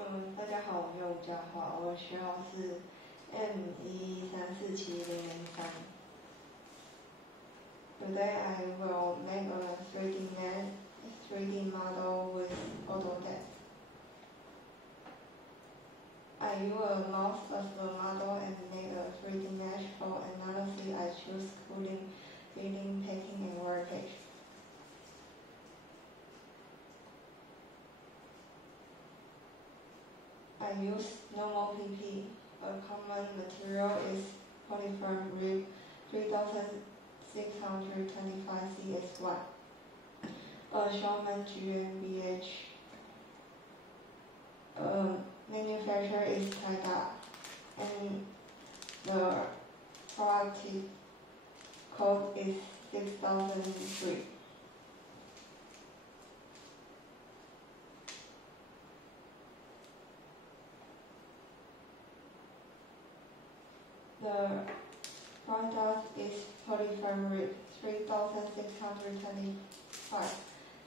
大家好，我叫吴佳樺，我的学号是 M1347003。Today I will make a 3D model with Autodesk. I use a mouse as the model and make a 3D mesh for analysis. I choose cooling, filling, packing, and workage. I use normal PP. A common material is polyfoam rib 3625 CS1. A Showman GmbH. Manufacturer is tied up, and the product code is 6003. The product is polyfoam rib 3625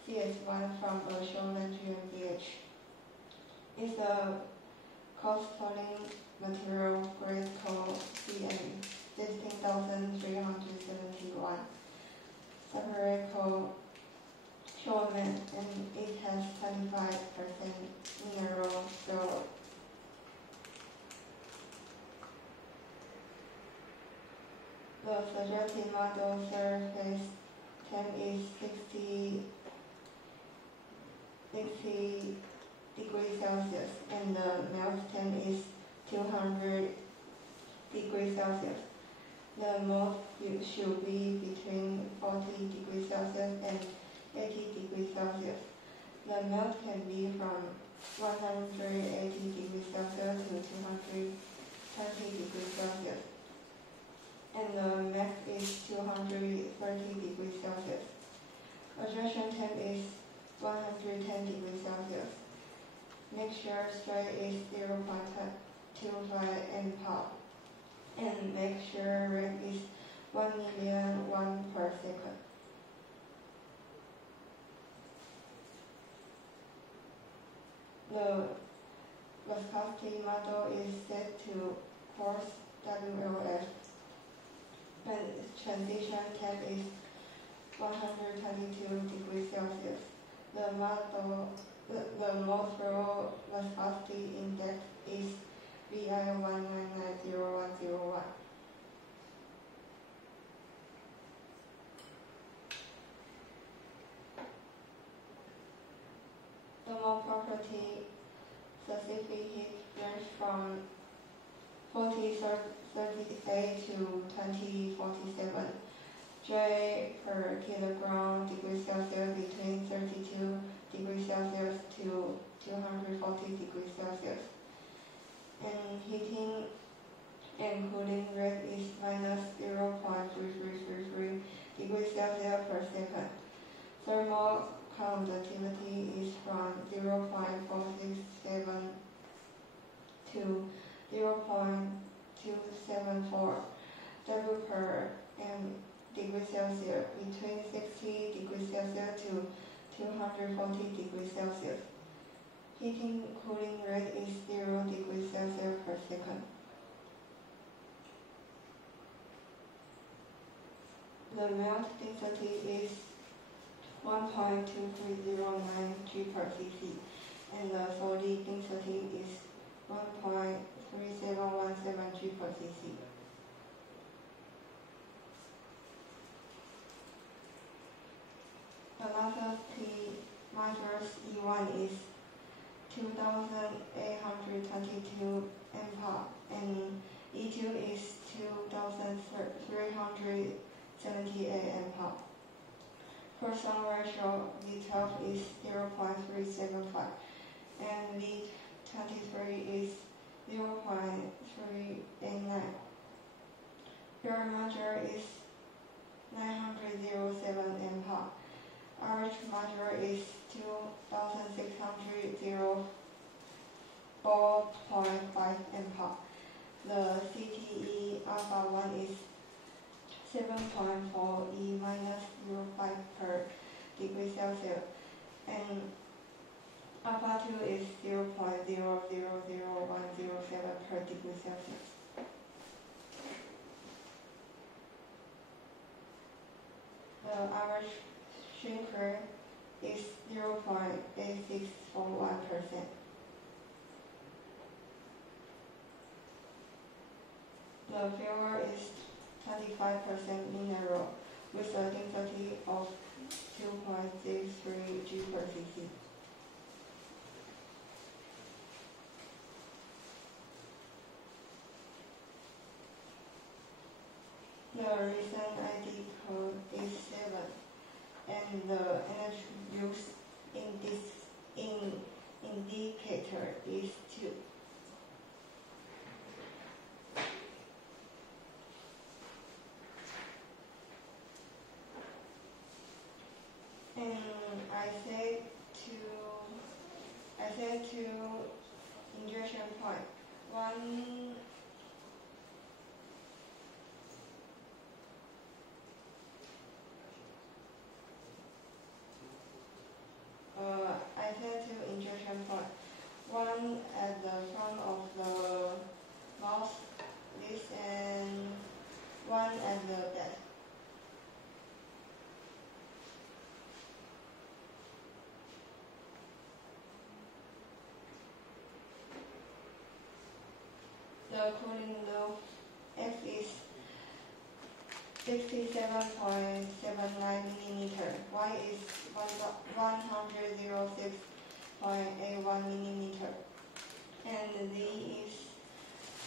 CS1 from a Showman GmbH. It's a cost-falling material grade code CM 16371. Separate code Showman, and it has 25% mineral filler. The suggested model surface temp is 60 degrees Celsius, and the melt temp is 200 degrees Celsius. The mold should be between 40 degrees Celsius and 80 degrees Celsius. The melt can be from 180 degrees Celsius to 220 degrees Celsius. And the max is 230 degrees Celsius. Adjustment temp is 110 degrees Celsius. Mixture strength is 0.25 MPa, and mixture rate is 1,000,000 per second. The viscosity model is set to coarse WLF. And transition temp is 122 degrees Celsius. The Moldflow viscosity index is VI1990101. The mold property specific heat range from 4038 to 2047 J per kilogram degrees Celsius between 32 degrees Celsius to 240 degrees Celsius. And heating and cooling rate is minus 0.3333 degrees Celsius per second. Thermal conductivity is from 0.467 to 0.274 W per degrees Celsius between 60 degrees Celsius to 240 degrees Celsius. Heating cooling rate is 0 degrees Celsius per second. The melt density is 1.2309 G per cc, and the solid density is 1.3717 G per cc. Velocity measures E1 is 2,822 MPa, and E2 is 2,378 MPa. Person ratio V12 is 0.375, and V23 is 0.389. Pure measure is 907 MPa. Average measure is 2,604.5 MPa. The CTE alpha 1 is 7.4 E minus 0.5 per degree Celsius, and Alpha 2 is 0.000107 per degree Celsius. The average shrink rate is 0.8641%. The fuel is 25% mineral with a density of 2.63 G per cc. The recent ID code is 7, and the energy use indicator is 2. And I said to injection point. I said to injection point. One at the front of the mouth, this, and one at the back. The cooling loop F is 67.79 millimeter. Y is 106.81 millimeter, and Z is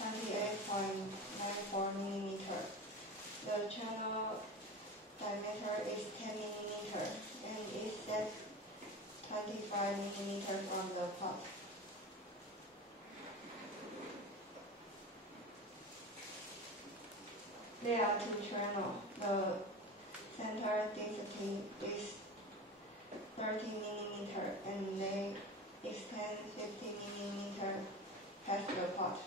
28.94 millimeter. The channel diameter is 10 millimeter and is set 25 millimeter from the pot. There are two channels. The center density is 30 millimeter and they extend 50 millimeter past the pot.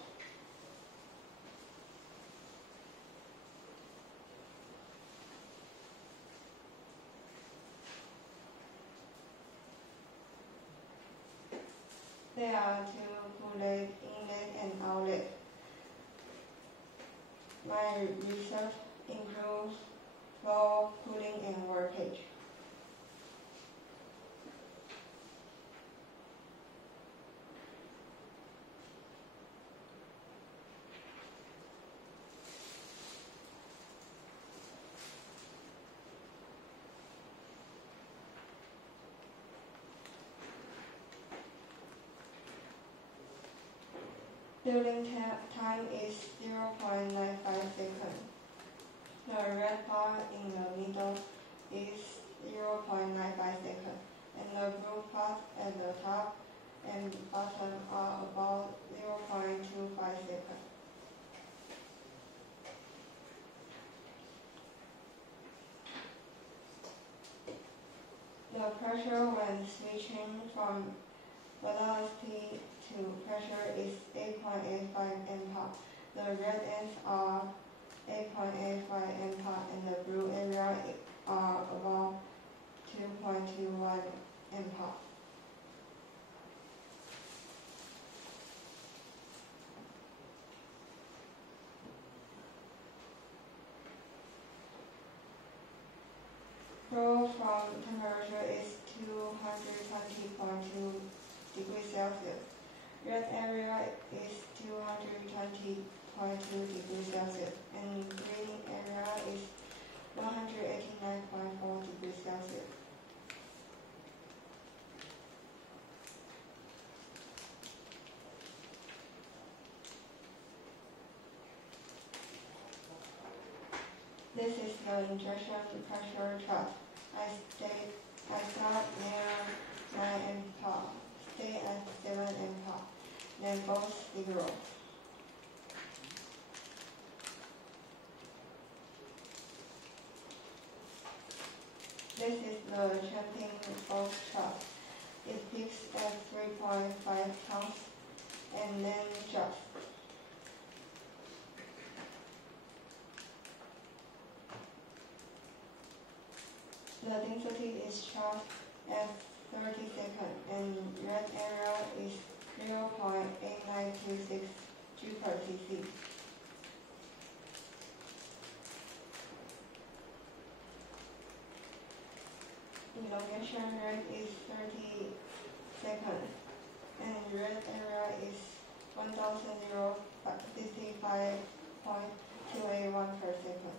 There are two coolant inlet and outlet. My research includes flow, cooling, and workage. Building time is 0.95 seconds. The red part in the middle is 0.95 seconds, and the blue part at the top and bottom are about 0.25 seconds. The pressure when switching from velocity to pressure is 8.85 MPa. The red ends are 8.85 MPa and the blue area are about 2.21 MPa. Flow from temperature is 220.2 degrees Celsius. Red area is 220.2 degrees Celsius and green area is 189.4 degrees Celsius. This is the injection pressure chart. I start near 9 MPa, stay at 7 MPa, then goes 0. This is the champagne box chart. It peaks at 3.5 tons and then drops. The density is sharp at 30 seconds and red elongation rate is 30 seconds, and red area is 1055.281 per second.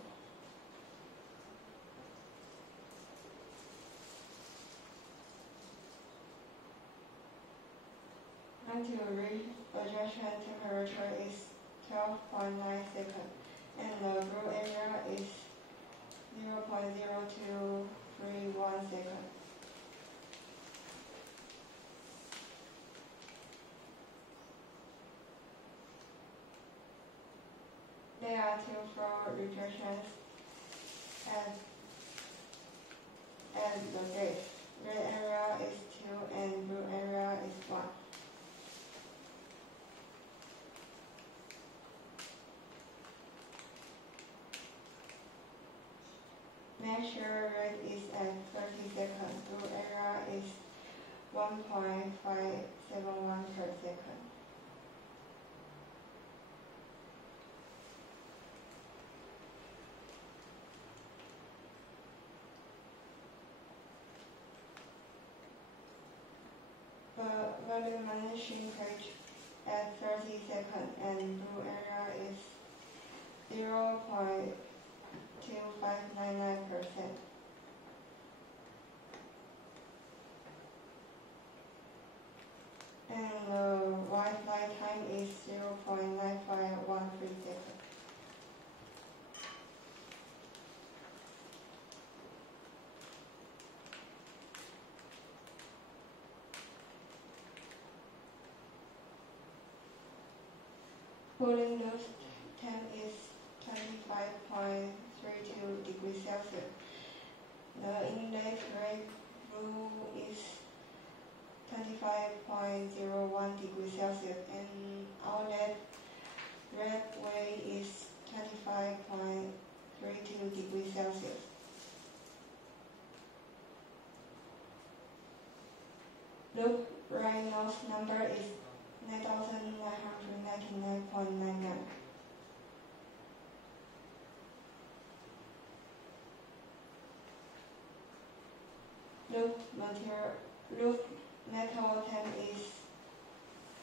Time to reach adjustment temperature is 12.9 seconds, and the blue area is 0.0231 seconds. There are two flow retractions at the base. Red area is 2 and blue area is 1. Measure rate is at 30 seconds. Blue area is 1.571 per second. Volume shrinkage at 30 seconds, and blue area is 0.2599%. And the white light time is 0.9513 seconds. Cooling loop temp is 25.32 degrees Celsius. The inlet rate blue is 25.01 degrees Celsius, and outlet red way is 25.32 degrees Celsius. Loop Reynolds number is 9,999.99. Loop metal temp is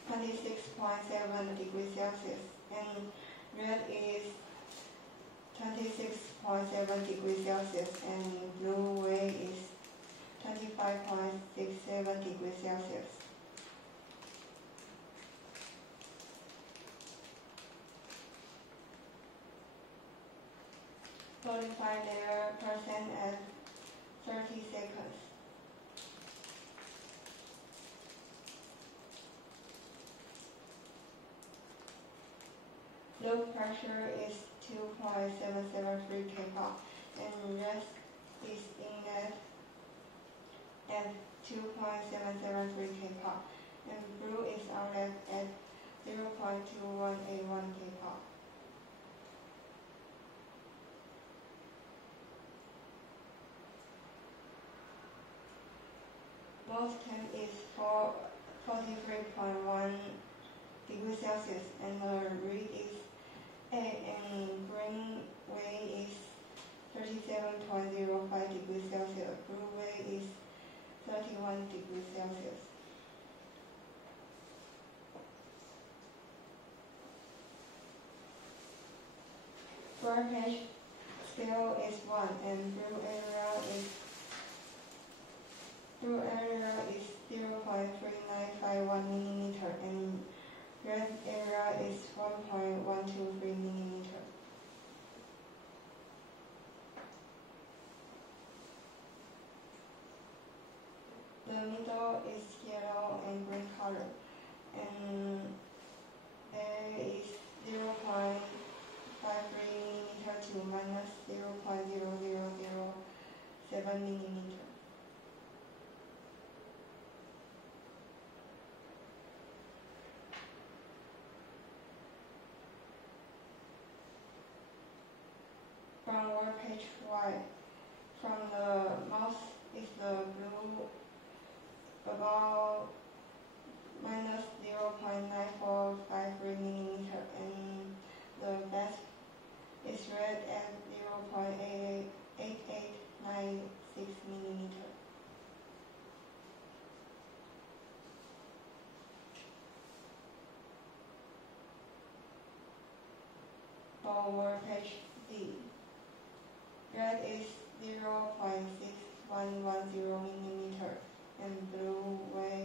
26.7 degrees Celsius, and red is 26.7 degrees Celsius, and blue way is 25.67 degrees Celsius. Solidify layer percent at 30 seconds. Loop pressure is 2.773 kPa, and rest is inlet at 2.773 kPa, and blue is outlet at 0.2181 kPa. Most temp is 43.1 degrees Celsius, and the read is 8, and green way is 37.05 degrees Celsius. Blue way is 31 degrees Celsius. Square page scale is 1, and blue area is 0.3951 millimeter, and red area is 1.123 millimeter. The middle is yellow and green color, and there is 0.53 millimeter to minus 0.0007 millimeter. From work page Y, from the mouth is the blue about minus 0.9453 millimeter, and the back is red at 0.8896 millimeter. for voltage Z. Red is 0.6110 mm and blue weighs